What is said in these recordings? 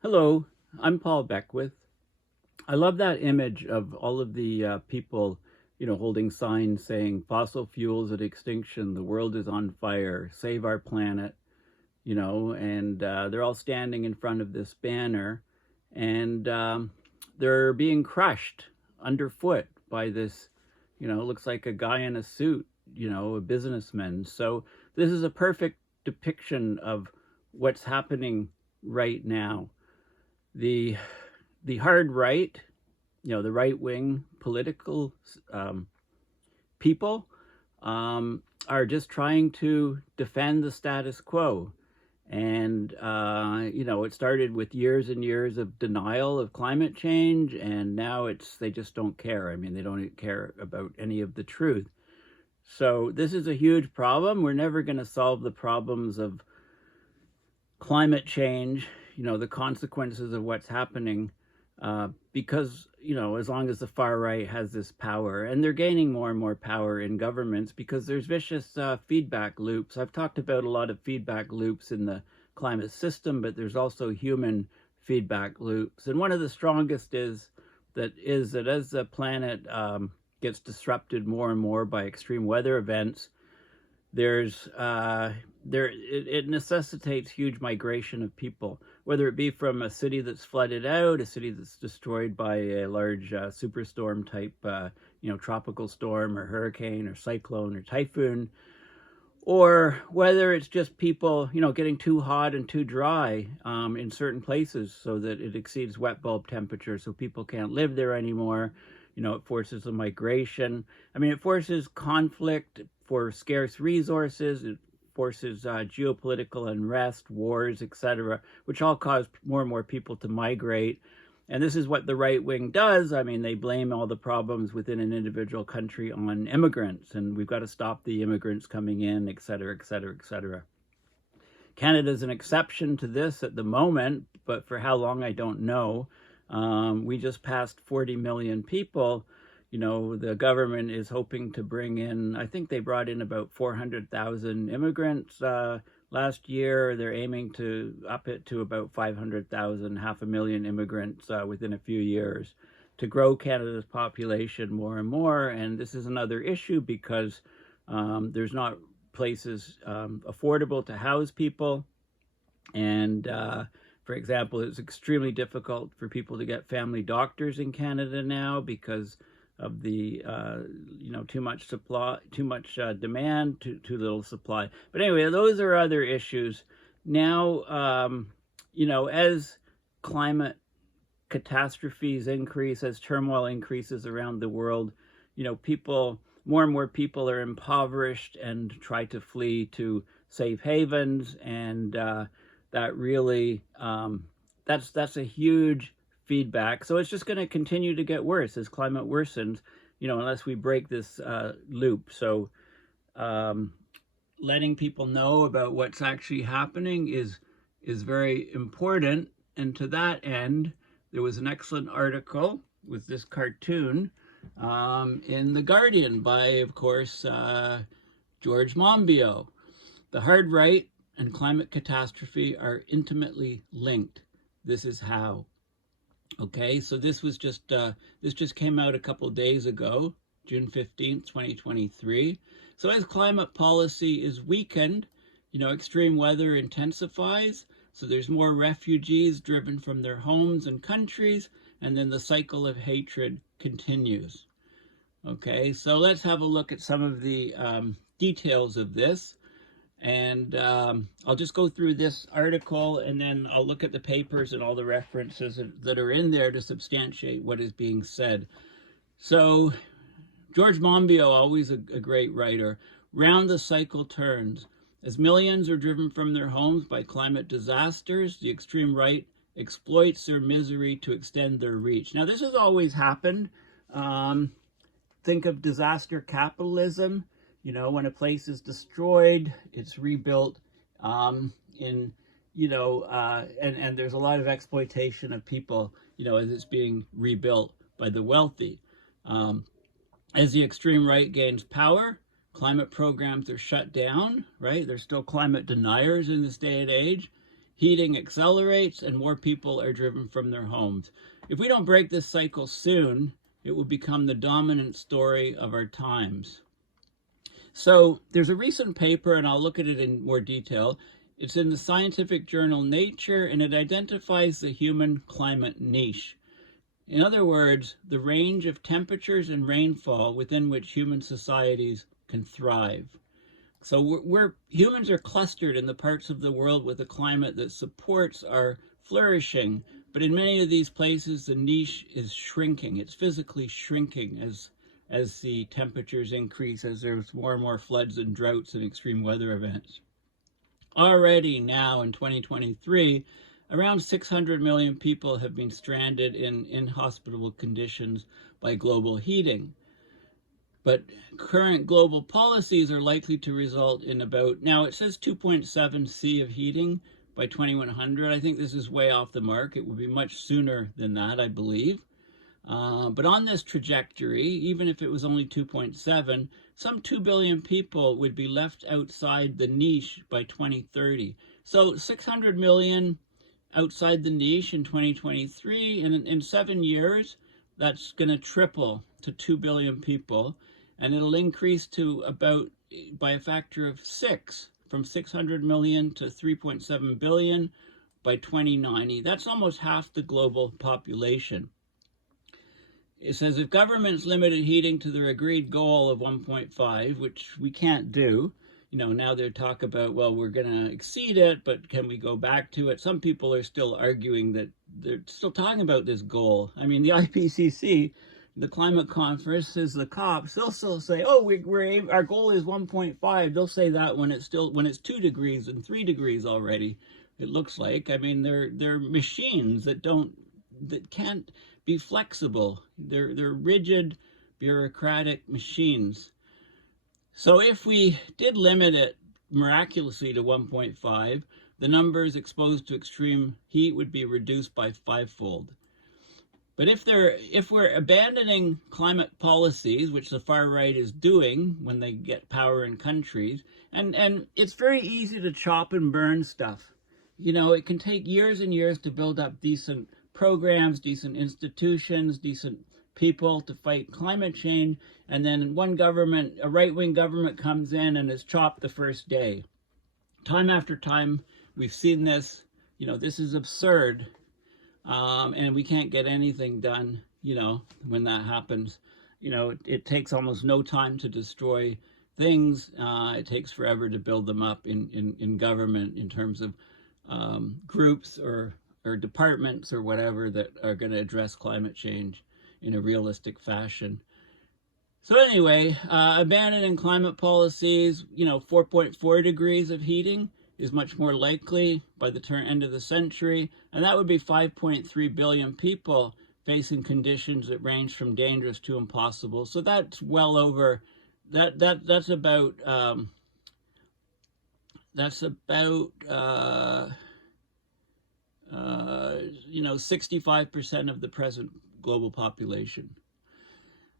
Hello, I'm Paul Beckwith. I love that image of all of the people, holding signs saying fossil fuels at extinction, the world is on fire, save our planet, and they're all standing in front of this banner and they're being crushed underfoot by this, looks like a guy in a suit, a businessman. So this is a perfect depiction of what's happening right now. The the hard right, the right wing political people are just trying to defend the status quo. And, it started with years and years of denial of climate change, and now they just don't care. I mean, they don't care about any of the truth. So this is a huge problem. We're never going to solve the problems of climate change, the consequences of what's happening, because, as long as the far right has this power, and they're gaining more and more power in governments because there's vicious feedback loops. I've talked about a lot of feedback loops in the climate system, but there's also human feedback loops. And one of the strongest is that as the planet gets disrupted more and more by extreme weather events, it necessitates huge migration of people, whether it be from a city that's flooded out, a city that's destroyed by a large superstorm type, tropical storm or hurricane or cyclone or typhoon, or whether it's just people, getting too hot and too dry in certain places so that it exceeds wet bulb temperature, so people can't live there anymore. It forces a migration. I mean, it forces conflict for scarce resources. It forces geopolitical unrest, wars, etc., which all cause more and more people to migrate. And this is what the right wing does. I mean, they blame all the problems within an individual country on immigrants, and we've got to stop the immigrants coming in, etc., etc., etc. Canada's an exception to this at the moment, but for how long, I don't know. We just passed 40 million people. The government is hoping to bring in, I think they brought in about 400,000 immigrants last year. They're aiming to up it to about 500,000, 500,000 immigrants within a few years to grow Canada's population more and more. And this is another issue because there's not places affordable to house people. And for example, it's extremely difficult for people to get family doctors in Canada now because of the too much supply, too much demand, too little supply. But anyway, those are other issues. Now, as climate catastrophes increase, as turmoil increases around the world, more and more people are impoverished and try to flee to safe havens, and that really that's a huge feedback. So it's just going to continue to get worse as climate worsens, unless we break this loop. So letting people know about what's actually happening is very important. And to that end, there was an excellent article with this cartoon in The Guardian by, of course, George Monbiot. The hard right and climate catastrophe are intimately linked. This is how. Okay, so this just came out a couple days ago, June 15th, 2023. So as climate policy is weakened, extreme weather intensifies, so there's more refugees driven from their homes and countries, and then the cycle of hatred continues. Okay, so let's have a look at some of the details of this. And I'll just go through this article, and then I'll look at the papers and all the references that are in there to substantiate what is being said. So George Monbiot, always a great writer. Round the cycle turns. As millions are driven from their homes by climate disasters, the extreme right exploits their misery to extend their reach. Now, this has always happened. Think of disaster capitalism. When a place is destroyed, it's rebuilt and there's a lot of exploitation of people, as it's being rebuilt by the wealthy. As the extreme right gains power, climate programs are shut down, right? There's still climate deniers in this day and age. heating accelerates and more people are driven from their homes. If we don't break this cycle soon, it will become the dominant story of our times. So there's a recent paper, and I'll look at it in more detail. It's in the scientific journal Nature, and it identifies the human climate niche. In other words, the range of temperatures and rainfall within which human societies can thrive. So humans are clustered in the parts of the world with a climate that supports our flourishing, but in many of these places, the niche is shrinking. It's physically shrinking as the temperatures increase, as there's more and more floods and droughts and extreme weather events. Already now in 2023, around 600 million people have been stranded in inhospitable conditions by global heating. But current global policies are likely to result in about, now it says 2.7 C of heating by 2100. I think this is way off the mark. It will be much sooner than that, I believe. But on this trajectory, even if it was only 2.7, some 2 billion people would be left outside the niche by 2030. So 600 million outside the niche in 2023, and in 7 years, that's going to triple to 2 billion people, and it'll increase to about, by a factor of 6, from 600 million to 3.7 billion by 2090. That's almost half the global population. It says if governments limited heating to their agreed goal of 1.5, which we can't do, now they talk about, well, we're going to exceed it, but can we go back to it? Some people are still arguing that they're still talking about this goal. I mean, the IPCC, the climate conference, is the COPs, they'll still say, oh, our goal is 1.5. They'll say that when it's 2 degrees and 3 degrees already, it looks like. I mean, they're machines that can't be flexible. They're rigid, bureaucratic machines. So if we did limit it miraculously to 1.5, the numbers exposed to extreme heat would be reduced by 5-fold. But if we're abandoning climate policies, which the far right is doing when they get power in countries, and it's very easy to chop and burn stuff. It can take years and years to build up decent programs, decent institutions, decent people to fight climate change, and then one government, a right-wing government, comes in and is chopped the first day. Time after time, we've seen this. This is absurd, and we can't get anything done, when that happens. It takes almost no time to destroy things. It takes forever to build them up in government in terms of groups or departments or whatever that are going to address climate change in a realistic fashion. So anyway, abandoning climate policies, 4.4 degrees of heating is much more likely by the end of the century, and that would be 5.3 billion people facing conditions that range from dangerous to impossible. So that's well over, that's about 65% of the present global population.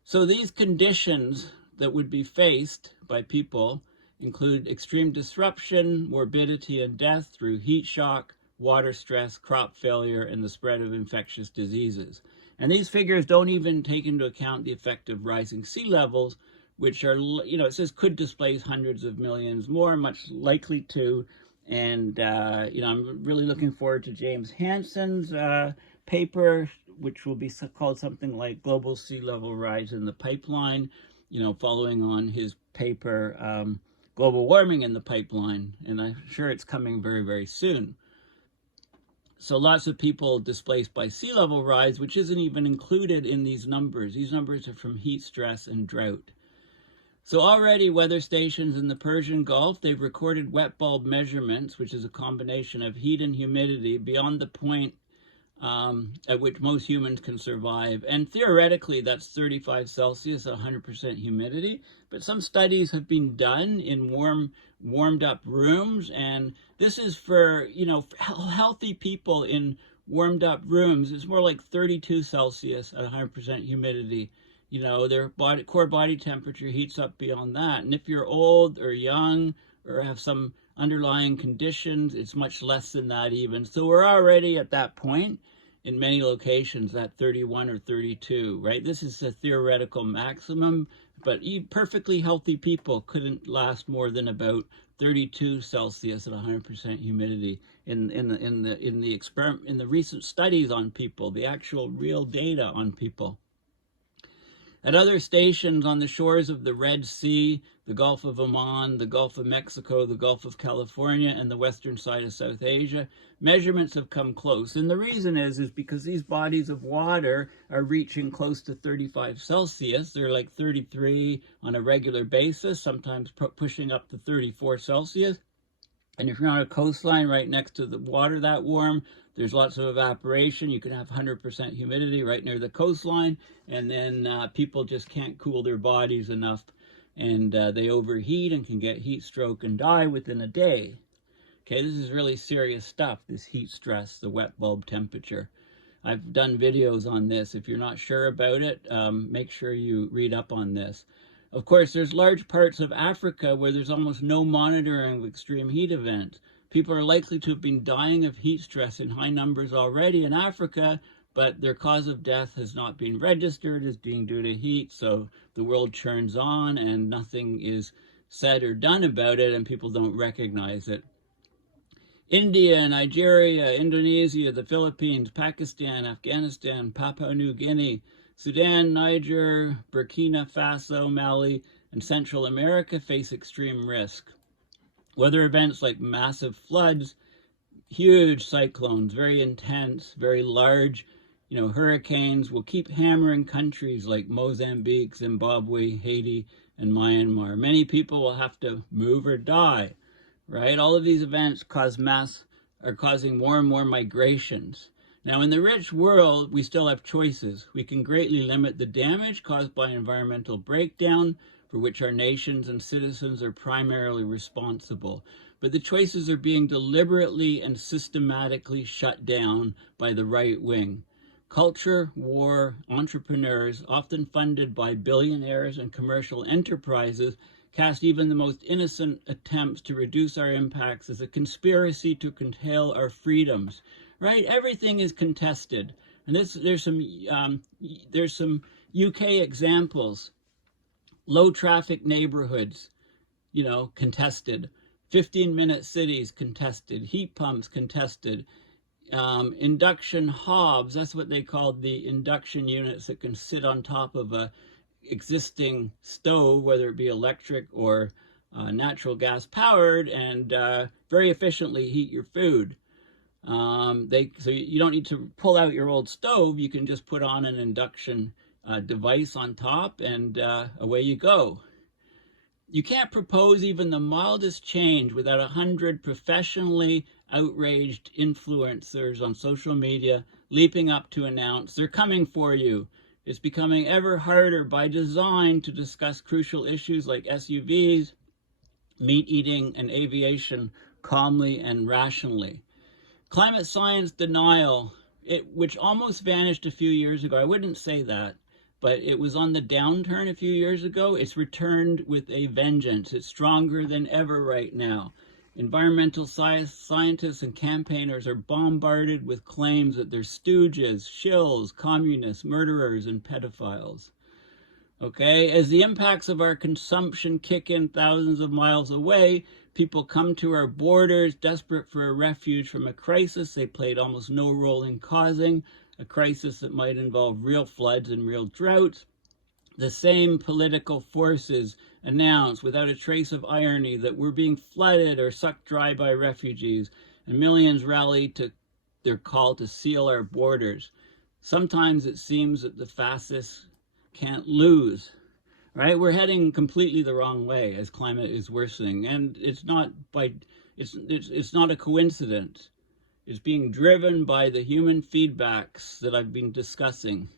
So these conditions that would be faced by people include extreme disruption, morbidity, and death through heat shock, water stress, crop failure, and the spread of infectious diseases. And these figures don't even take into account the effect of rising sea levels, which are, it says could displace hundreds of millions more, much likely to. And, I'm really looking forward to James Hansen's paper, which will be called something like Global Sea Level Rise in the Pipeline, following on his paper, Global Warming in the Pipeline. And I'm sure it's coming very, very soon. So lots of people displaced by sea level rise, which isn't even included in these numbers. These numbers are from heat stress and drought. So already weather stations in the Persian Gulf, they've recorded wet bulb measurements, which is a combination of heat and humidity beyond the point at which most humans can survive. And theoretically, that's 35 Celsius at 100% humidity. But some studies have been done in warmed up rooms. And this is for, healthy people in warmed up rooms. It's more like 32 Celsius at 100% humidity. Their core body temperature heats up beyond that. And if you're old or young or have some underlying conditions, it's much less than that even. So we're already at that point in many locations at 31 or 32, right? This is a theoretical maximum, but perfectly healthy people couldn't last more than about 32 Celsius at 100% humidity in the recent studies on people, the actual real data on people. At other stations on the shores of the Red Sea, the Gulf of Oman, the Gulf of Mexico, the Gulf of California, and the western side of South Asia, measurements have come close. And the reason is because these bodies of water are reaching close to 35 Celsius. They're like 33 on a regular basis, sometimes pushing up to 34 Celsius. And if you're on a coastline right next to the water that warm, there's lots of evaporation. You can have 100% humidity right near the coastline, and then people just can't cool their bodies enough, and they overheat and can get heat stroke and die within a day. Okay, this is really serious stuff, this heat stress, the wet bulb temperature. I've done videos on this. If you're not sure about it, make sure you read up on this. Of course, there's large parts of Africa where there's almost no monitoring of extreme heat events. People are likely to have been dying of heat stress in high numbers already in Africa, but their cause of death has not been registered as being due to heat, so the world churns on and nothing is said or done about it, and people don't recognize it. India, Nigeria, Indonesia, the Philippines, Pakistan, Afghanistan, Papua New Guinea, Sudan, Niger, Burkina Faso, Mali, and Central America face extreme risk. Weather events like massive floods, huge cyclones, very intense, very large, hurricanes will keep hammering countries like Mozambique, Zimbabwe, Haiti, and Myanmar. Many people will have to move or die, right? All of these events are causing more and more migrations. Now, in the rich world, we still have choices. We can greatly limit the damage caused by environmental breakdown, for which our nations and citizens are primarily responsible. But the choices are being deliberately and systematically shut down by the right wing. Culture, war, entrepreneurs, often funded by billionaires and commercial enterprises, cast even the most innocent attempts to reduce our impacts as a conspiracy to curtail our freedoms. Right? Everything is contested. And there's some UK examples. Low traffic neighborhoods, contested. 15-minute cities contested. Heat pumps contested. Induction hobs, that's what they called the induction units that can sit on top of a existing stove, whether it be electric or natural gas powered, and very efficiently heat your food. So you don't need to pull out your old stove. You can just put on an induction device on top, and away you go. You can't propose even the mildest change without 100 professionally outraged influencers on social media leaping up to announce they're coming for you. It's becoming ever harder by design to discuss crucial issues like SUVs, meat eating, and aviation calmly and rationally. Climate science denial, which almost vanished a few years ago, I wouldn't say that, but it was on the downturn a few years ago. It's returned with a vengeance. It's stronger than ever right now. Environmental scientists and campaigners are bombarded with claims that they're stooges, shills, communists, murderers, and pedophiles. Okay, as the impacts of our consumption kick in thousands of miles away, people come to our borders desperate for a refuge from a crisis they played almost no role in causing, a crisis that might involve real floods and real droughts. The same political forces announce without a trace of irony that we're being flooded or sucked dry by refugees, and millions rally to their call to seal our borders. Sometimes it seems that the fascists can't lose, right? We're heading completely the wrong way as climate is worsening, and it's not a coincidence. It's being driven by the human feedbacks that I've been discussing.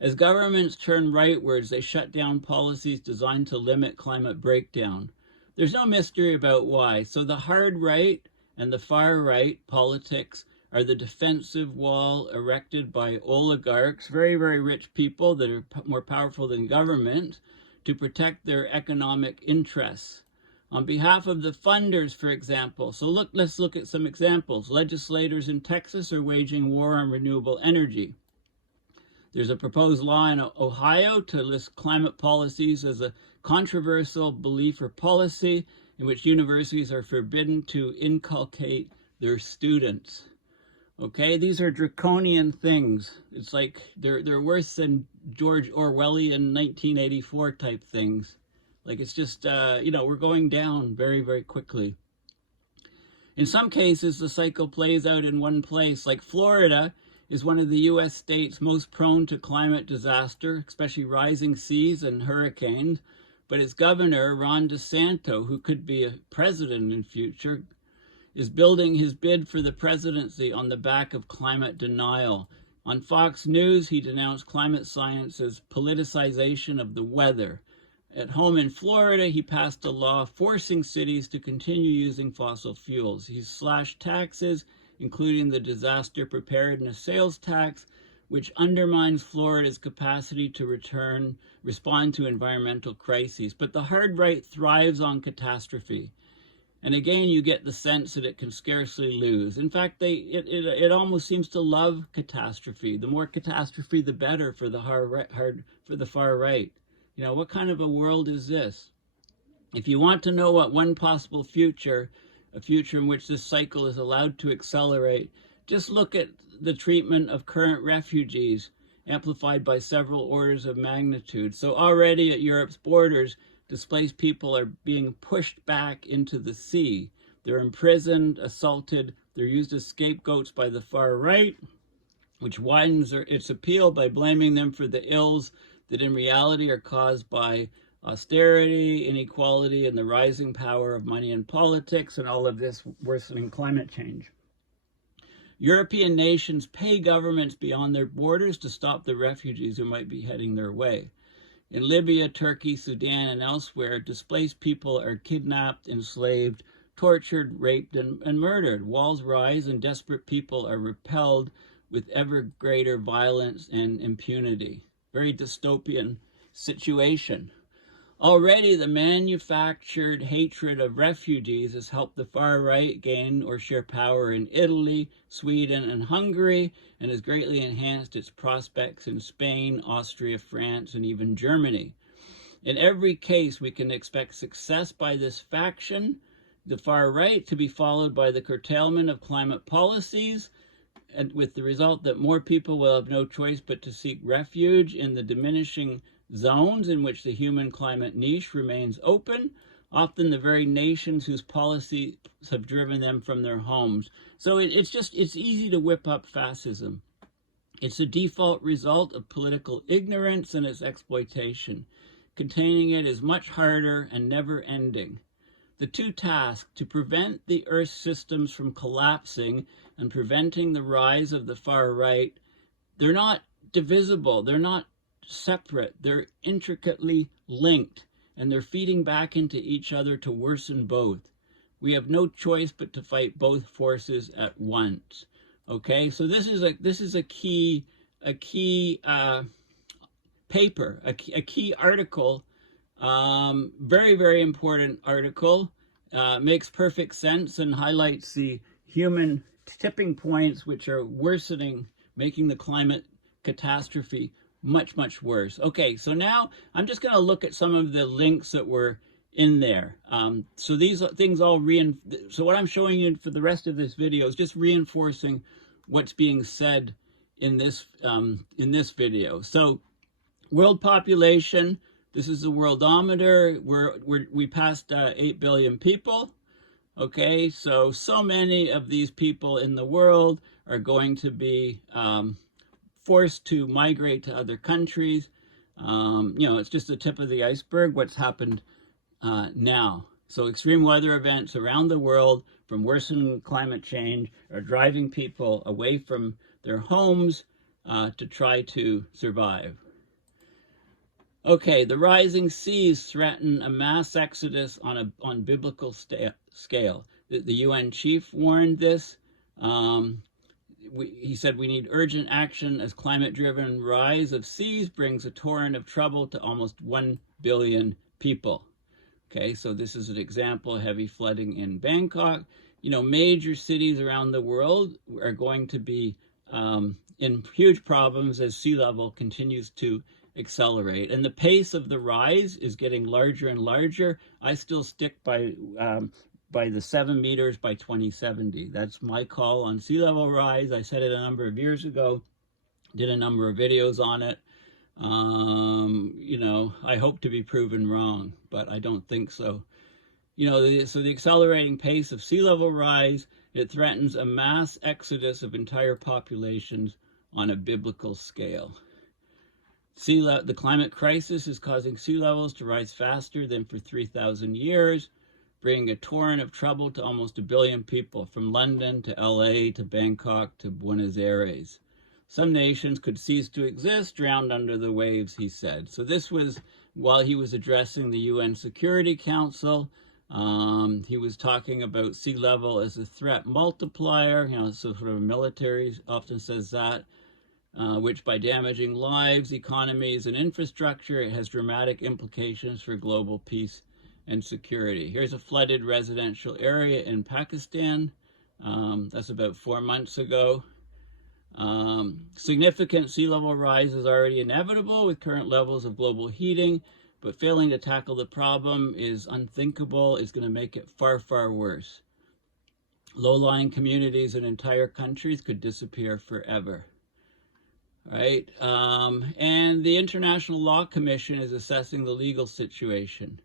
As governments turn rightwards, they shut down policies designed to limit climate breakdown. There's no mystery about why. So the hard right and the far right politics are the defensive wall erected by oligarchs, very, very rich people that are more powerful than government, to protect their economic interests. On behalf of the funders, for example, let's look at some examples. Legislators in Texas are waging war on renewable energy. There's a proposed law in Ohio to list climate policies as a controversial belief or policy in which universities are forbidden to inculcate their students. Okay, these are draconian things. It's like they're worse than George Orwellian 1984 type things. Like it's just, we're going down very, very quickly. In some cases, the cycle plays out in one place, like Florida is one of the U.S. states most prone to climate disaster, especially rising seas and hurricanes. But its governor, Ron DeSantis, who could be a president in future, is building his bid for the presidency on the back of climate denial. On Fox News, he denounced climate science as politicization of the weather. At home in Florida, he passed a law forcing cities to continue using fossil fuels. He's slashed taxes, including the disaster preparedness sales tax, which undermines Florida's capacity to respond to environmental crises. But the hard right thrives on catastrophe. And again, you get the sense that it can scarcely lose. In fact, it almost seems to love catastrophe. The more catastrophe, the better for the far right. What kind of a world is this? If you want to know what one possible future, a future in which this cycle is allowed to accelerate, just look at the treatment of current refugees, amplified by several orders of magnitude. So already at Europe's borders, displaced people are being pushed back into the sea. They're imprisoned, assaulted, they're used as scapegoats by the far right, which widens its appeal by blaming them for the ills that in reality are caused by austerity, inequality, and the rising power of money in politics, and all of this worsening climate change. European nations pay governments beyond their borders to stop the refugees who might be heading their way. In Libya, Turkey, Sudan, and elsewhere, displaced people are kidnapped, enslaved, tortured, raped, and murdered. Walls rise and desperate people are repelled with ever greater violence and impunity. Very dystopian situation. Already, the manufactured hatred of refugees has helped the far right gain or share power in Italy, Sweden, and Hungary, and has greatly enhanced its prospects in Spain, Austria, France, and even Germany. In every case, we can expect success by this faction, the far right, to be followed by the curtailment of climate policies, and with the result that more people will have no choice but to seek refuge in the diminishing zones in which the human climate niche remains open, often the very nations whose policies have driven them from their homes. So it's easy to whip up fascism. It's a default result of political ignorance and its exploitation. Containing it is much harder and never ending. The two tasks, to prevent the Earth's systems from collapsing and preventing the rise of the far right, they're not divisible, they're not separate, they're intricately linked, and they're feeding back into each other to worsen both. We have no choice but to fight both forces at once. Okay, so this is a key paper, a key article, very, very important article, makes perfect sense and highlights the human tipping points which are worsening, making the climate catastrophe much, much worse. Okay, so now I'm just going to look at some of the links that were in there. So these things all so what I'm showing you for the rest of this video is just reinforcing what's being said in this video. So world population, this is the worldometer. We passed 8 billion people. Okay, so many of these people in the world are going to be forced to migrate to other countries. It's just the tip of the iceberg, what's happened now. So extreme weather events around the world from worsening climate change are driving people away from their homes to try to survive. Okay, the rising seas threaten a mass exodus on biblical scale. The UN chief warned this. He said we need urgent action as climate-driven rise of seas brings a torrent of trouble to almost 1 billion people. Okay, so this is an example of heavy flooding in Bangkok. You know, major cities around the world are going to be in huge problems as sea level continues to accelerate. And the pace of the rise is getting larger and larger. I still stick by the 7 meters by 2070. That's my call on sea level rise. I said it a number of years ago, did a number of videos on it. You know, I hope to be proven wrong, but I don't think so. You know, so the accelerating pace of sea level rise, it threatens a mass exodus of entire populations on a biblical scale. The climate crisis is causing sea levels to rise faster than for 3,000 years, bringing a torrent of trouble to almost 1 billion people, from London to LA to Bangkok to Buenos Aires. Some nations could cease to exist, drowned under the waves, he said. So this was while he was addressing the UN Security Council. He was talking about sea level as a threat multiplier, you know, so sort of military often says that, which by damaging lives, economies, and infrastructure, it has dramatic implications for global peace and security. Here's a flooded residential area in Pakistan. That's about 4 months ago. Significant sea level rise is already inevitable with current levels of global heating, but failing to tackle the problem is unthinkable. It's going to make it far, far worse. Low-lying communities and entire countries could disappear forever. Right? And the International Law Commission is assessing the legal situation.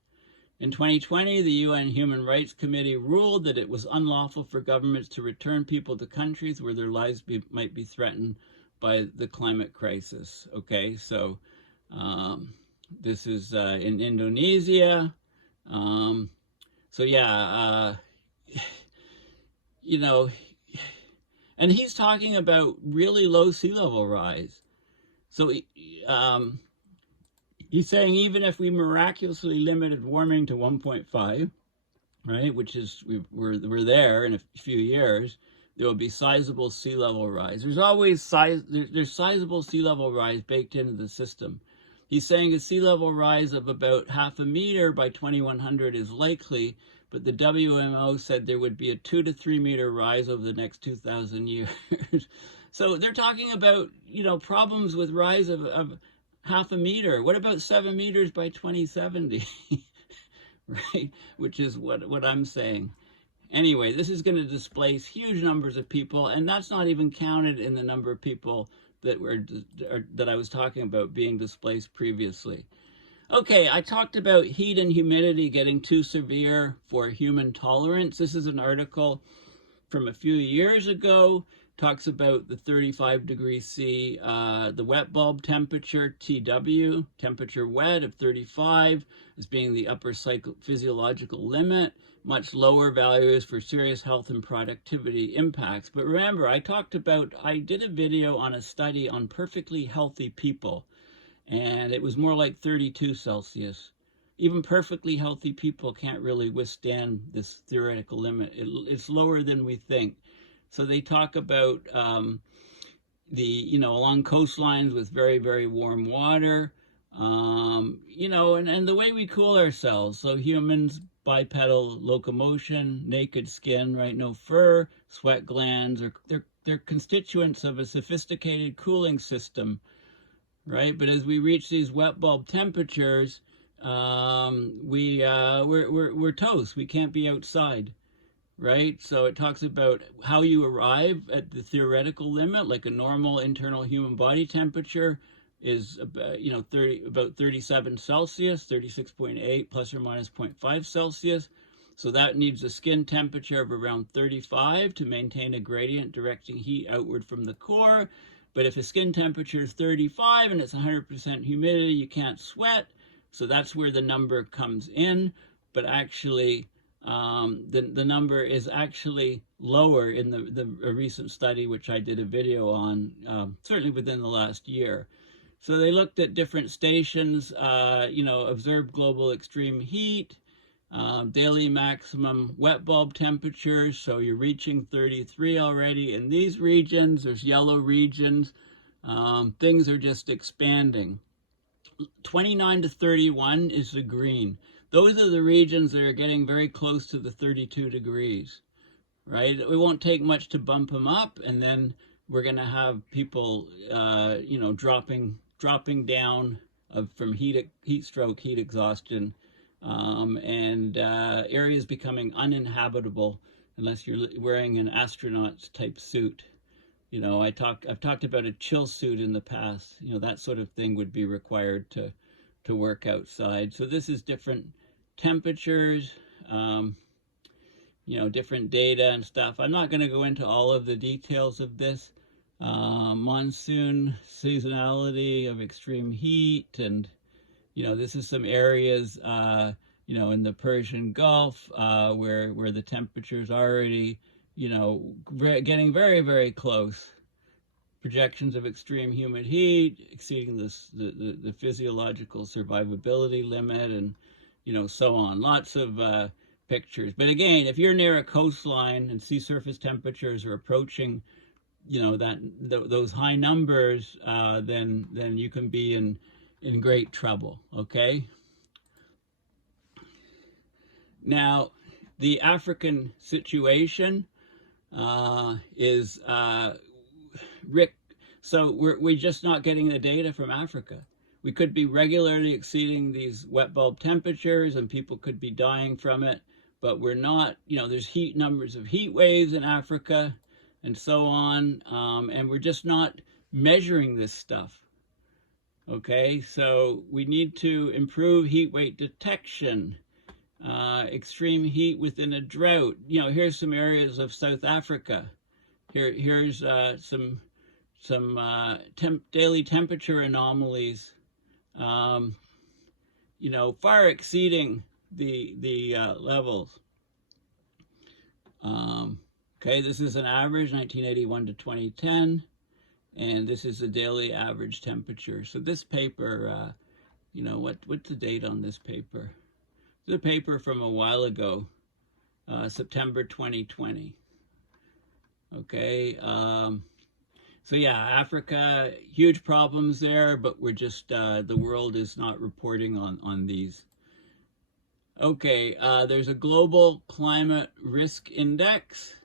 In 2020, the UN Human Rights Committee ruled that it was unlawful for governments to return people to countries where their lives might be threatened by the climate crisis. Okay, so this is in Indonesia. So yeah, you know, and he's talking about really low sea level rise. So he's saying even if we miraculously limited warming to 1.5, right, which is we're there in a few years, there will be sizable sea level rise. There's always there's sizable sea level rise baked into the system. He's saying a sea level rise of about 0.5 meter by 2100 is likely, but the WMO said there would be a 2 to 3 meter rise over the next 2,000 years. So they're talking about, you know, problems with rise of 0.5 meter. What about 7 meters by 2070? Right? Which is what I'm saying. Anyway, this is going to displace huge numbers of people, and that's not even counted in the number of people that I was talking about being displaced previously. Okay, I talked about heat and humidity getting too severe for human tolerance. This is an article from a few years ago. Talks about the 35 degrees C, the wet bulb temperature, TW, temperature wet of 35 as being the upper physiological limit, much lower values for serious health and productivity impacts. But remember, I did a video on a study on perfectly healthy people, and it was more like 32 Celsius. Even perfectly healthy people can't really withstand this theoretical limit. It's lower than we think. So they talk about along coastlines with very, very warm water, and the way we cool ourselves. So humans, bipedal locomotion, naked skin, right? No fur, sweat glands, they're constituents of a sophisticated cooling system, right? But as we reach these wet bulb temperatures, we're toast. We can't be outside. Right? So it talks about how you arrive at the theoretical limit, like a normal internal human body temperature is about 37 Celsius, 36.8 plus or minus 0.5 Celsius. So that needs a skin temperature of around 35 to maintain a gradient directing heat outward from the core. But if a skin temperature is 35 and it's 100% humidity, you can't sweat. So that's where the number comes in. But actually, the number is actually lower in the recent study, which I did a video on, certainly within the last year. So they looked at different stations, observed global extreme heat, daily maximum wet bulb temperatures. So you're reaching 33 already in these regions. There's yellow regions. Things are just expanding. 29 to 31 is the green. Those are the regions that are getting very close to the 32 degrees, right? It won't take much to bump them up, and then we're going to have people, dropping down from heat stroke, heat exhaustion, and areas becoming uninhabitable unless you're wearing an astronaut type suit. I've talked about a chill suit in the past. That sort of thing would be required to work outside. So this is different temperatures, different data and stuff. I'm not going to go into all of the details of this. Monsoon seasonality of extreme heat, and this is some areas in the Persian Gulf where the temperature's already getting very, very close. Projections of extreme humid heat exceeding the physiological survivability limit, and so on. Lots of pictures. But again, if you're near a coastline and sea surface temperatures are approaching those high numbers, then you can be in great trouble. Okay. Now, the African situation is so we're just not getting the data from Africa. We could be regularly exceeding these wet bulb temperatures, and people could be dying from it, but we're not. There's numbers of heat waves in Africa, and so on, and we're just not measuring this stuff. Okay, so we need to improve heat wave detection. Extreme heat within a drought. Here's some areas of South Africa. Here's some daily temperature anomalies. Far exceeding the levels. Okay, this is an average, 1981 to 2010, and this is the daily average temperature. So this paper, what's the date on this paper? The paper from a while ago, September 2020. Okay, so yeah, Africa, huge problems there, but we're just, the world is not reporting on these. Okay, there's a global climate risk index.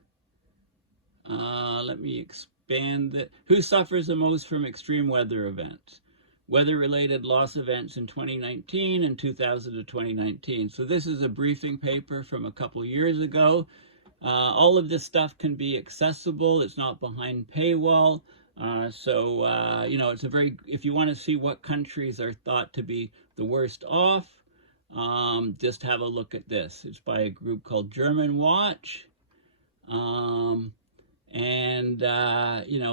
Let me expand it. Who suffers the most from extreme weather events? Weather-related loss events in 2019 and 2000 to 2019. So this is a briefing paper from a couple years ago. All of this stuff can be accessible. It's not behind paywall. It's if you want to see what countries are thought to be the worst off, just have a look at this. It's by a group called German Watch.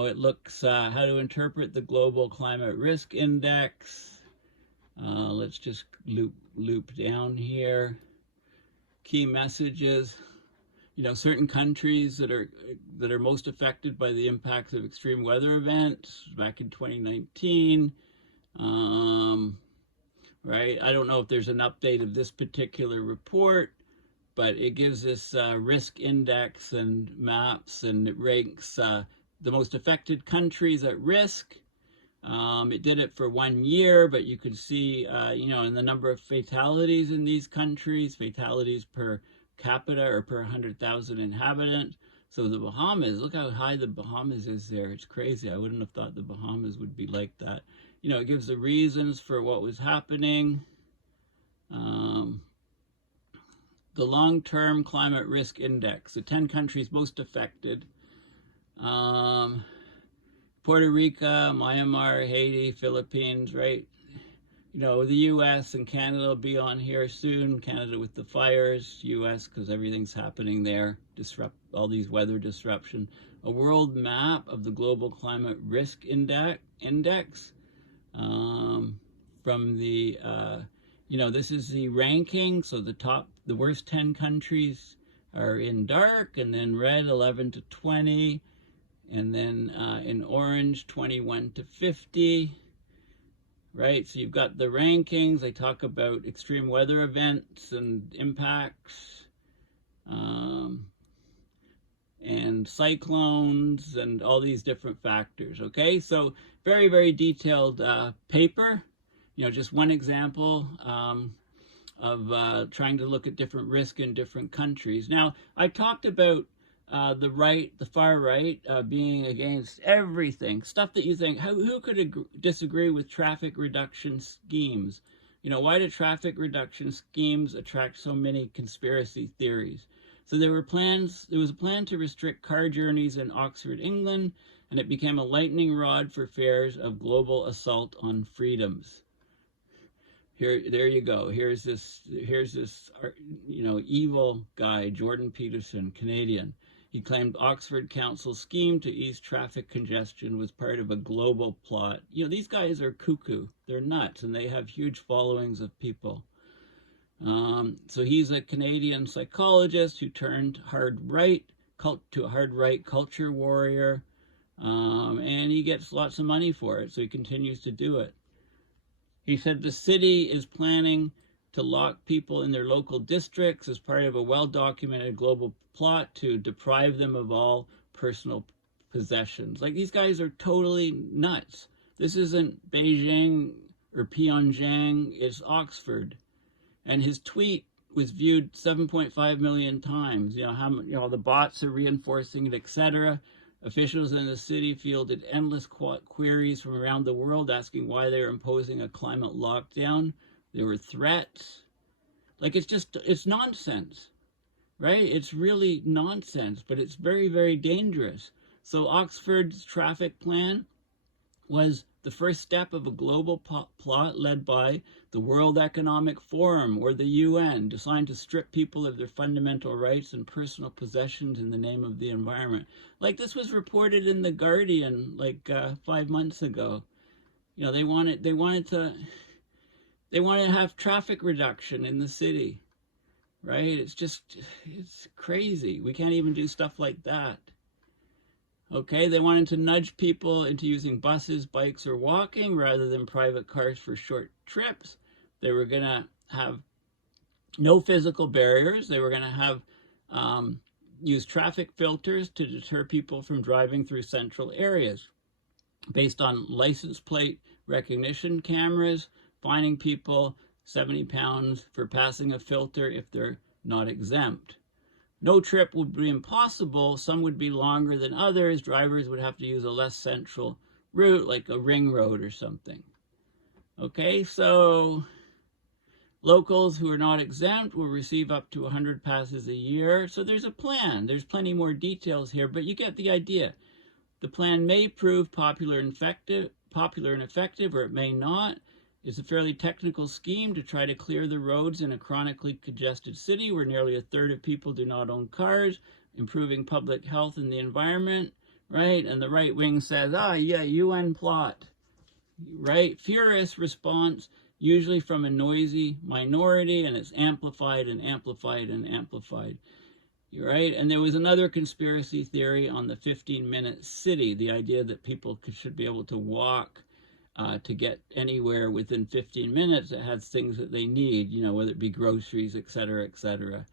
It looks how to interpret the Global Climate Risk Index. Let's just loop down here. Key messages. Certain countries that are most affected by the impacts of extreme weather events back in 2019. Right? I don't know if there's an update of this particular report, but it gives this risk index and maps, and it ranks the most affected countries at risk. It did it for 1 year, but you can see, in the number of fatalities in these countries, fatalities per capita or per 100,000 inhabitants. So the Bahamas, look how high the Bahamas is there. It's crazy. I wouldn't have thought the Bahamas would be like that. It gives the reasons for what was happening. The long-term climate risk index, the 10 countries most affected. Puerto Rico, Myanmar, Haiti, Philippines, right? The U.S. and Canada will be on here soon. Canada with the fires, U.S. because everything's happening there, all these weather disruption. A world map of the Global Climate Risk Index from the, this is the ranking. So the worst 10 countries are in dark, and then red 11 to 20, and then in orange 21 to 50. Right, so you've got the rankings. They talk about extreme weather events and impacts, and cyclones and all these different factors. Okay, so very, very detailed paper. just one example of trying to look at different risk in different countries. Now, I talked about the far right, being against everything, stuff that you think, who could disagree with traffic reduction schemes? Why do traffic reduction schemes attract so many conspiracy theories? So there was a plan to restrict car journeys in Oxford, England, and it became a lightning rod for fears of global assault on freedoms. There you go. Here's this, evil guy, Jordan Peterson, Canadian. He claimed Oxford Council's scheme to ease traffic congestion was part of a global plot. These guys are cuckoo. They're nuts, and they have huge followings of people. So he's a Canadian psychologist who turned hard right to a hard right culture warrior, and he gets lots of money for it, so he continues to do it. He said the city is planning to lock people in their local districts as part of a well-documented global plot to deprive them of all personal possessions. Like, these guys are totally nuts. This isn't Beijing or Pyongyang, it's Oxford. And his tweet was viewed 7.5 million times. The bots are reinforcing it, etc. Officials in the city fielded endless queries from around the world asking why they were imposing a climate lockdown. There were threats. Like, it's nonsense, right? It's really nonsense, but it's very, very dangerous. So Oxford's traffic plan was the first step of a global plot led by the World Economic Forum or the UN, designed to strip people of their fundamental rights and personal possessions in the name of the environment. Like, this was reported in The Guardian 5 months ago. They wanted to have traffic reduction in the city, right? It's crazy. We can't even do stuff like that. Okay, they wanted to nudge people into using buses, bikes, or walking rather than private cars for short trips. They were going to have no physical barriers. They were going to have use traffic filters to deter people from driving through central areas based on license plate recognition cameras, fining people £70 for passing a filter if they're not exempt. No trip would be impossible. Some would be longer than others. Drivers would have to use a less central route, like a ring road or something. Okay, so locals who are not exempt will receive up to 100 passes a year. So there's a plan. There's plenty more details here, but you get the idea. The plan may prove popular and effective, or it may not. It's a fairly technical scheme to try to clear the roads in a chronically congested city where nearly a third of people do not own cars, improving public health and the environment, right? And the right wing says, UN plot, right? Furious response, usually from a noisy minority, and it's amplified and amplified and amplified, right? And there was another conspiracy theory on the 15-minute city, the idea that people should be able to walk to get anywhere within 15 minutes that has things that they need, whether it be groceries, et cetera, et cetera.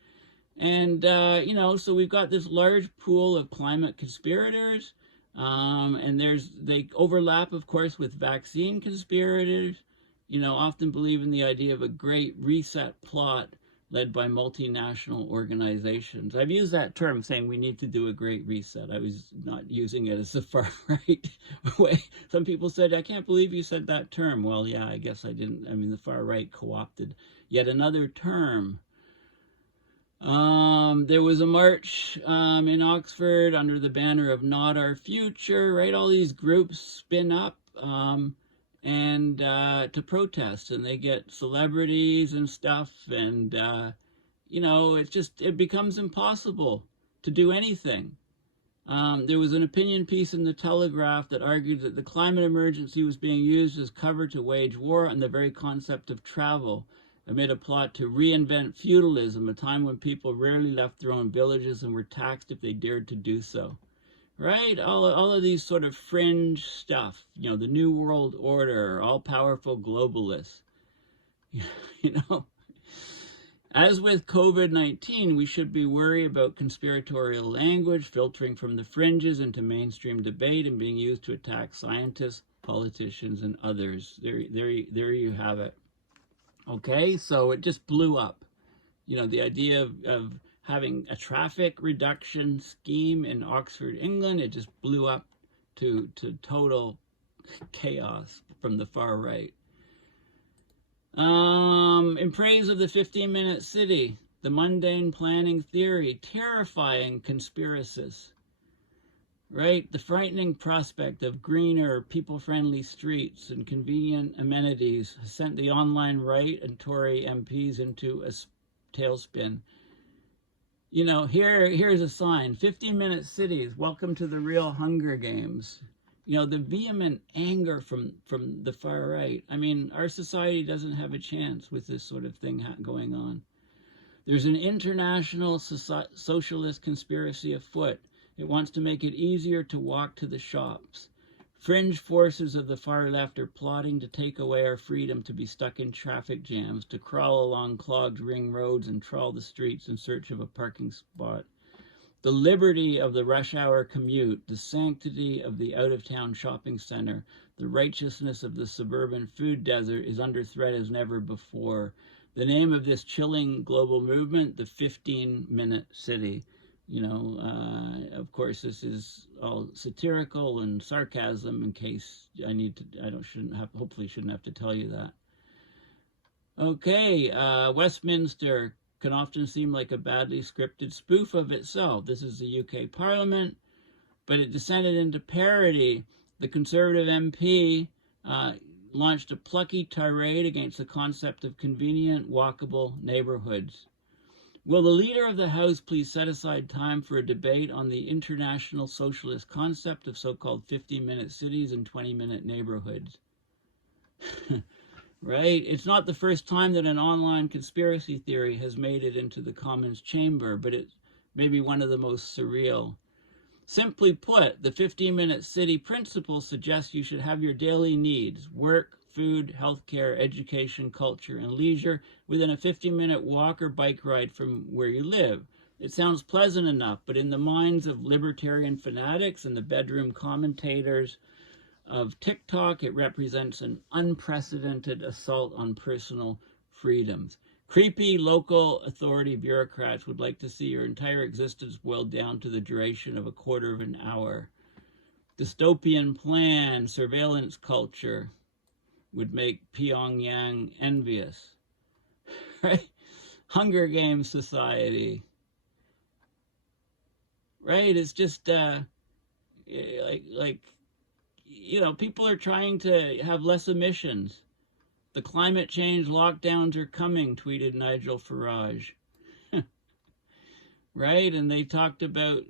And, so we've got this large pool of climate conspirators, and they overlap, of course, with vaccine conspirators, often believe in the idea of a great reset plot led by multinational organizations. I've used that term, saying we need to do a great reset. I was not using it as a far-right way. Some people said, I can't believe you said that term. Well, yeah, I guess I didn't. The far-right co-opted yet another term. There was a march in Oxford under the banner of Not Our Future, right? All these groups spin up and to protest, and they get celebrities and stuff, and it becomes impossible to do anything. There was an opinion piece in the Telegraph that argued that the climate emergency was being used as cover to wage war on the very concept of travel, amid a plot to reinvent feudalism, a time when people rarely left their own villages and were taxed if they dared to do so. Right? All of these sort of fringe stuff, the New World Order, all-powerful globalists. As with COVID-19, we should be worried about conspiratorial language filtering from the fringes into mainstream debate and being used to attack scientists, politicians and others. There you have it. Okay, so it just blew up. You know, the idea of having a traffic reduction scheme in Oxford, England, it just blew up to total chaos from the far right. In praise of the 15-minute city, the mundane planning theory, terrifying conspiracists, right? The frightening prospect of greener, people-friendly streets and convenient amenities has sent the online right and Tory MPs into a tailspin. You know, here's a sign. 15-minute cities, welcome to the real Hunger Games. You know, the vehement anger from the far right. I mean, our society doesn't have a chance with this sort of thing going on. There's an international socialist conspiracy afoot. It wants to make it easier to walk to the shops. Fringe forces of the far left are plotting to take away our freedom to be stuck in traffic jams, to crawl along clogged ring roads and trawl the streets in search of a parking spot. The liberty of the rush hour commute, the sanctity of the out-of-town shopping center, the righteousness of the suburban food desert is under threat as never before. The name of this chilling global movement, the 15-minute city. You know, of course, this is all satirical and sarcasm. In case hopefully shouldn't have to tell you that. Okay, Westminster can often seem like a badly scripted spoof of itself. This is the UK Parliament, but it descended into parody. The Conservative MP launched a plucky tirade against the concept of convenient, walkable neighborhoods. Will the leader of the House please set aside time for a debate on the international socialist concept of so-called 15-minute cities and 20-minute neighborhoods? Right? It's not the first time that an online conspiracy theory has made it into the Commons chamber, but it's maybe one of the most surreal. Simply put, the 15-minute city principle suggests you should have your daily needs, work, food, healthcare, education, culture, and leisure within a 15-minute walk or bike ride from where you live. It sounds pleasant enough, but in the minds of libertarian fanatics and the bedroom commentators of TikTok, it represents an unprecedented assault on personal freedoms. Creepy local authority bureaucrats would like to see your entire existence boiled down to the duration of a quarter of an hour. Dystopian plan, surveillance culture would make Pyongyang envious. Right? Hunger Games society. Right? It's just like you know, people are trying to have less emissions. The climate change lockdowns are coming, tweeted Nigel Farage. Right? And they talked about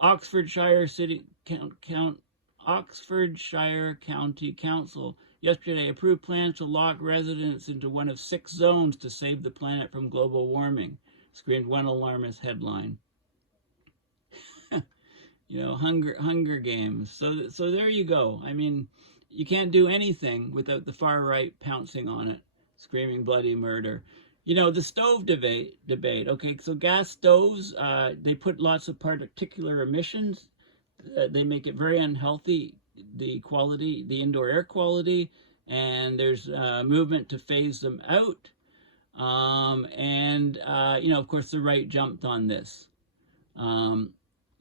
Oxfordshire Oxfordshire County Council yesterday approved plans to lock residents into one of 6 zones to save the planet from global warming, screamed one alarmist headline. You know, Hunger Games. So there you go. I mean, you can't do anything without the far right pouncing on it, screaming bloody murder. You know, the stove debate. Okay, so gas stoves, they put lots of particular emissions. They make it very unhealthy, the indoor air quality, and there's a movement to phase them out. You know, of course, the right jumped on this.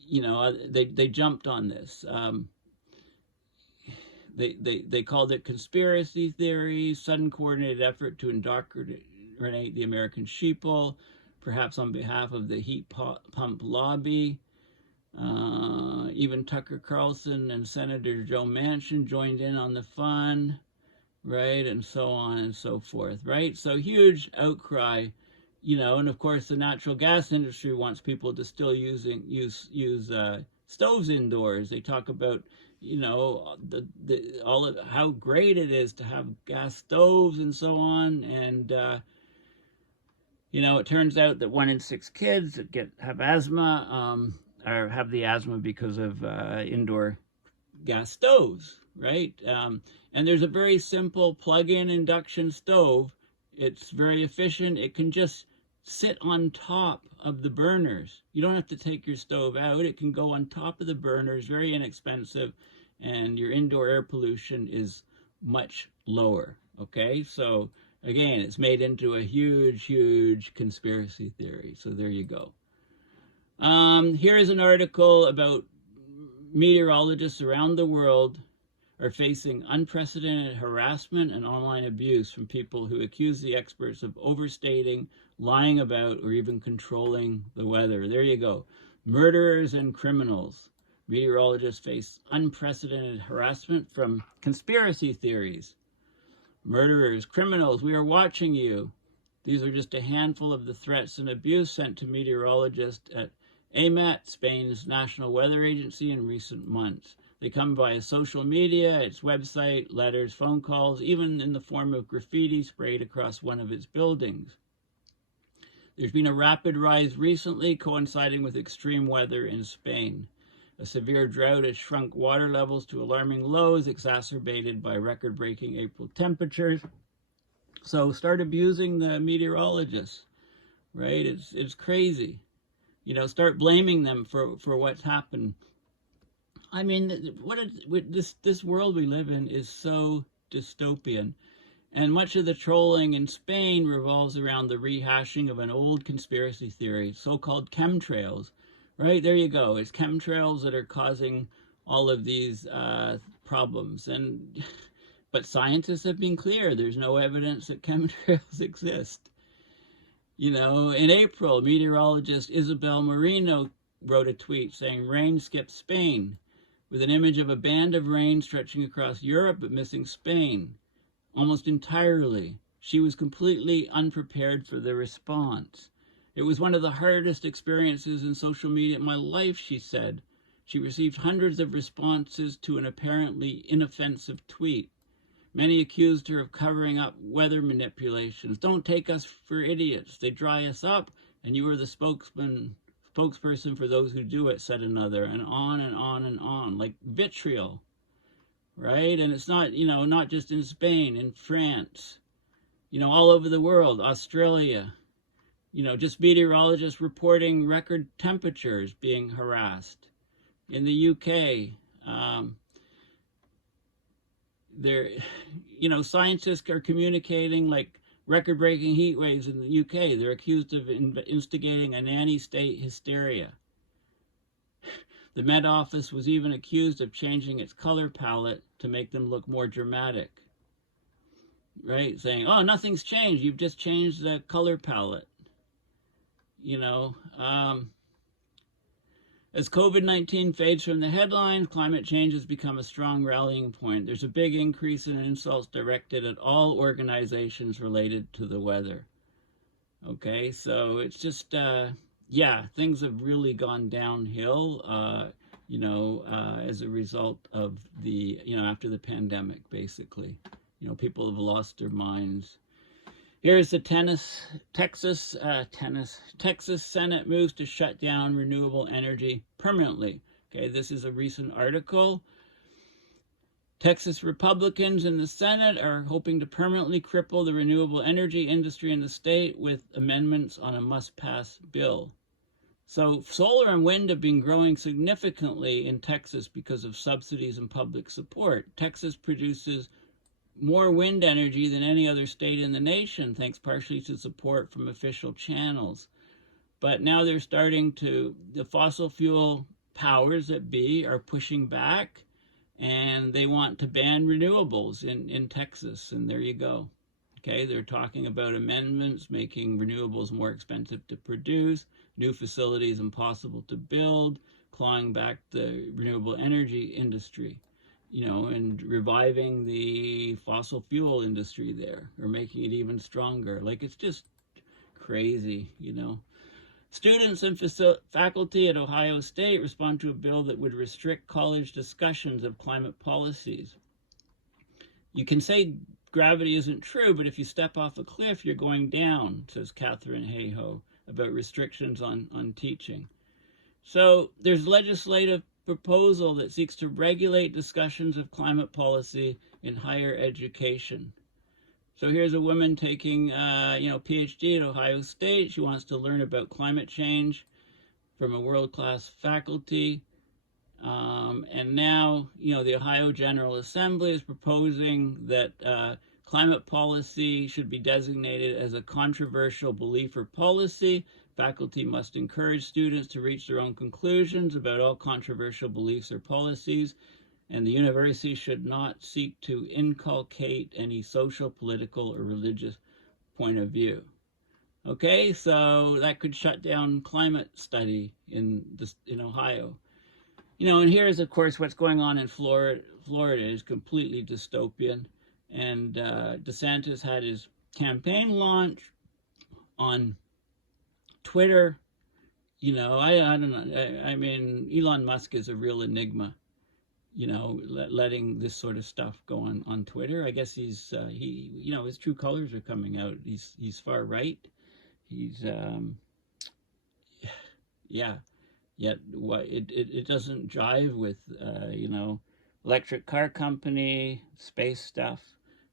You know, they jumped on this. They called it conspiracy theory, sudden coordinated effort to indoctrinate the American sheeple, perhaps on behalf of the heat pump lobby. Even Tucker Carlson and Senator Joe Manchin joined in on the fun, right? And so on and so forth, right? So huge outcry. You know, and of course the natural gas industry wants people to still use stoves indoors. They talk about, you know, all of how great it is to have gas stoves and so on. And you know, it turns out that 1 in 6 kids that have asthma or have the asthma because of indoor gas stoves, right? And there's a very simple plug-in induction stove. It's very efficient. It can just sit on top of the burners. You don't have to take your stove out. It can go on top of the burners, very inexpensive, and your indoor air pollution is much lower. Okay, so again, it's made into a huge, huge conspiracy theory. So there you go. Here is an article about meteorologists around the world are facing unprecedented harassment and online abuse from people who accuse the experts of overstating, lying about, or even controlling the weather. There you go. Murderers and criminals. Meteorologists face unprecedented harassment from conspiracy theories. Murderers, criminals, we are watching you. These are just a handful of the threats and abuse sent to meteorologists at AMET, Spain's national weather agency, in recent months. They come via social media, its website, letters, phone calls, even in the form of graffiti sprayed across one of its buildings. There's been a rapid rise recently, coinciding with extreme weather in Spain. A severe drought has shrunk water levels to alarming lows, exacerbated by record-breaking April temperatures. So start abusing the meteorologists, right? It's crazy. You know, start blaming them for what's happened. I mean, this world we live in is so dystopian. And much of the trolling in Spain revolves around the rehashing of an old conspiracy theory, so-called chemtrails. Right, there you go. It's chemtrails that are causing all of these problems. But scientists have been clear. There's no evidence that chemtrails exist. You know, in April, meteorologist Isabel Marino wrote a tweet saying, "Rain skips Spain," with an image of a band of rain stretching across Europe but missing Spain almost entirely. She was completely unprepared for the response. "It was one of the hardest experiences in social media in my life," she said. She received hundreds of responses to an apparently inoffensive tweet. Many accused her of covering up weather manipulations. "Don't take us for idiots. They dry us up, and you are the spokesperson for those who do it," said another, and on and on and on, like vitriol, right? And it's not, you know, not just in Spain, in France, you know, all over the world, Australia. You know, just meteorologists reporting record temperatures being harassed. In the UK, you know, scientists are communicating like record-breaking heat waves in the UK. They're accused of instigating a nanny state hysteria. The Met Office was even accused of changing its color palette to make them look more dramatic. Right? Saying, "Oh, nothing's changed. You've just changed the color palette." You know, as COVID-19 fades from the headlines, climate change has become a strong rallying point. There's a big increase in insults directed at all organizations related to the weather. Okay, so it's just, yeah, things have really gone downhill, you know, as a result of the, you know, after the pandemic, basically. You know, people have lost their minds. Here's the Texas Senate moves to shut down renewable energy permanently. Okay, this is a recent article. Texas Republicans in the Senate are hoping to permanently cripple the renewable energy industry in the state with amendments on a must-pass bill. So solar and wind have been growing significantly in Texas because of subsidies and public support. Texas produces more wind energy than any other state in the nation, thanks partially to support from official channels. But now they're starting to, the fossil fuel powers that be are pushing back, and they want to ban renewables in Texas, and there you go. Okay, they're talking about amendments making renewables more expensive to produce, new facilities impossible to build, clawing back the renewable energy industry. You know, and reviving the fossil fuel industry there, or making it even stronger. Like, it's just crazy, you know. Students and faculty at Ohio State respond to a bill that would restrict college discussions of climate policies. You can say gravity isn't true, but if you step off a cliff, you're going down, says Catherine Hayhoe about restrictions on teaching. So there's legislative proposal that seeks to regulate discussions of climate policy in higher education. So here's a woman taking, you know, PhD at Ohio State. She wants to learn about climate change from a world-class faculty. And now, the Ohio General Assembly is proposing that climate policy should be designated as a controversial belief or policy. Faculty must encourage students to reach their own conclusions about all controversial beliefs or policies, and the university should not seek to inculcate any social, political, or religious point of view. Okay, so that could shut down climate study in Ohio. And here's, of course, what's going on in Florida. Florida is completely dystopian. And DeSantis had his campaign launch on Twitter. I don't know. I mean, Elon Musk is a real enigma, letting this sort of stuff go on Twitter. I guess his true colors are coming out. He's far right. He's, yeah. Yet what it doesn't jive with electric car company, space stuff,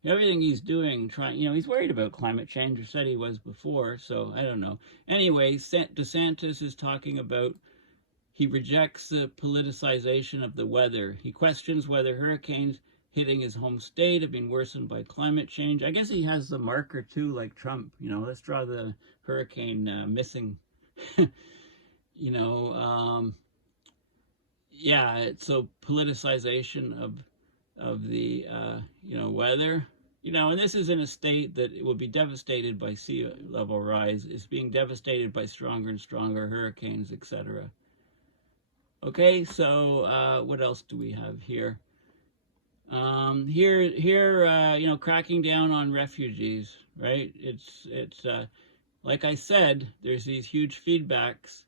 everything he's doing. He's worried about climate change, or said he was before. So I don't know. Anyway, DeSantis is talking about he rejects the politicization of the weather. He questions whether hurricanes hitting his home state have been worsened by climate change. I guess he has the marker too, like Trump. Let's draw the hurricane missing. So politicization of the weather, and this is in a state that it will be devastated by sea level rise. It's being devastated by stronger and stronger hurricanes, etc. Okay, so what else do we have here? Here, cracking down on refugees, right? It's like I said, there's these huge feedbacks.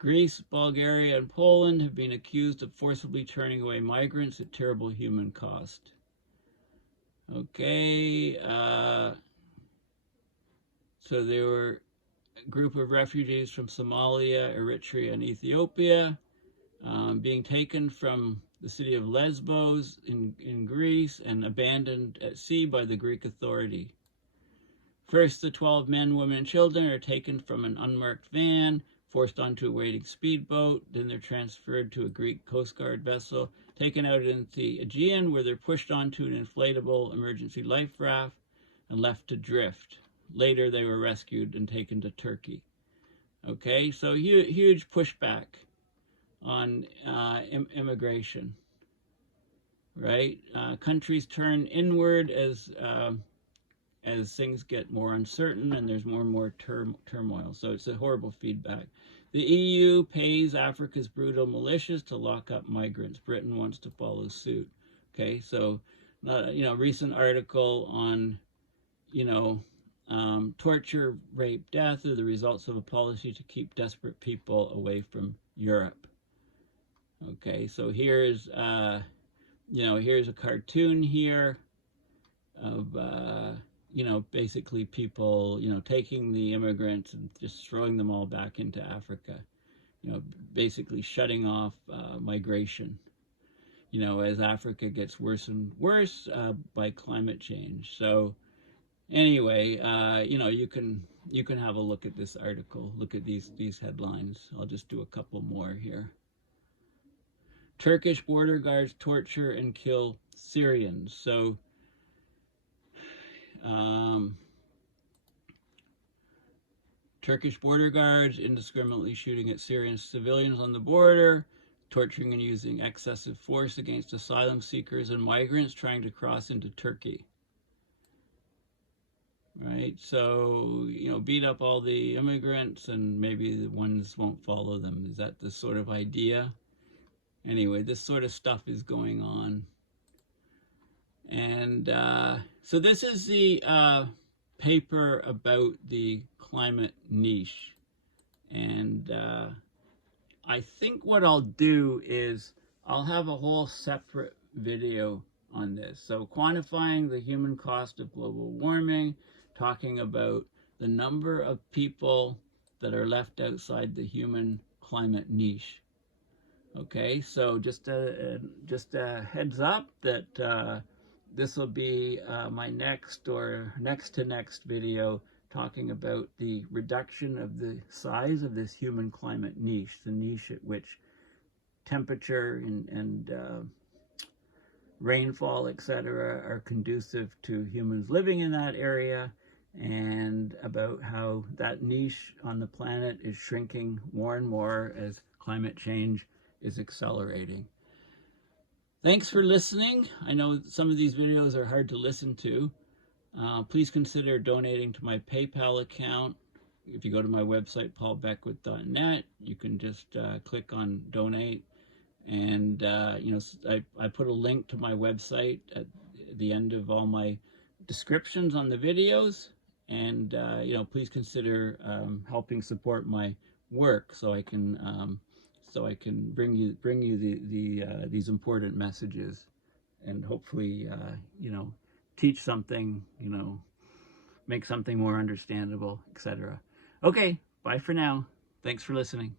Greece, Bulgaria, and Poland have been accused of forcibly turning away migrants at terrible human cost. Okay, so there were a group of refugees from Somalia, Eritrea, and Ethiopia being taken from the city of Lesbos in Greece and abandoned at sea by the Greek authority. First, the 12 men, women, and children are taken from an unmarked van, forced onto a waiting speedboat. Then they're transferred to a Greek Coast Guard vessel, taken out into the Aegean, where they're pushed onto an inflatable emergency life raft and left to drift. Later, they were rescued and taken to Turkey. Okay, so huge pushback on immigration, right? Countries turn inward as things get more uncertain and there's more and more turmoil. So it's a horrible feedback. The EU pays Africa's brutal militias to lock up migrants. Britain wants to follow suit. Okay, so recent article on torture, rape, death are the results of a policy to keep desperate people away from Europe. Okay, so here's here's a cartoon here of basically people, taking the immigrants and just throwing them all back into Africa, basically shutting off migration, as Africa gets worse and worse by climate change. So anyway, you can have a look at this article, look at these headlines. I'll just do a couple more here. Turkish border guards torture and kill Syrians. So Turkish border guards indiscriminately shooting at Syrian civilians on the border, torturing and using excessive force against asylum seekers and migrants trying to cross into Turkey. Right, so, beat up all the immigrants and maybe the ones won't follow them. Is that the sort of idea? Anyway, this sort of stuff is going on. And so this is the paper about the climate niche. And I think what I'll do is I'll have a whole separate video on this. So quantifying the human cost of global warming, talking about the number of people that are left outside the human climate niche. Okay, so just a heads up that this will be my next or next to next video talking about the reduction of the size of this human climate niche, the niche at which temperature and rainfall, etc., are conducive to humans living in that area, and about how that niche on the planet is shrinking more and more as climate change is accelerating. Thanks for listening. I know some of these videos are hard to listen to. Please consider donating to my PayPal account. If you go to my website, paulbeckwith.net, you can just click on donate. And, I put a link to my website at the end of all my descriptions on the videos. And, please consider helping support my work so I can bring you these important messages, and hopefully, teach something, make something more understandable, etc. Okay, bye for now. Thanks for listening.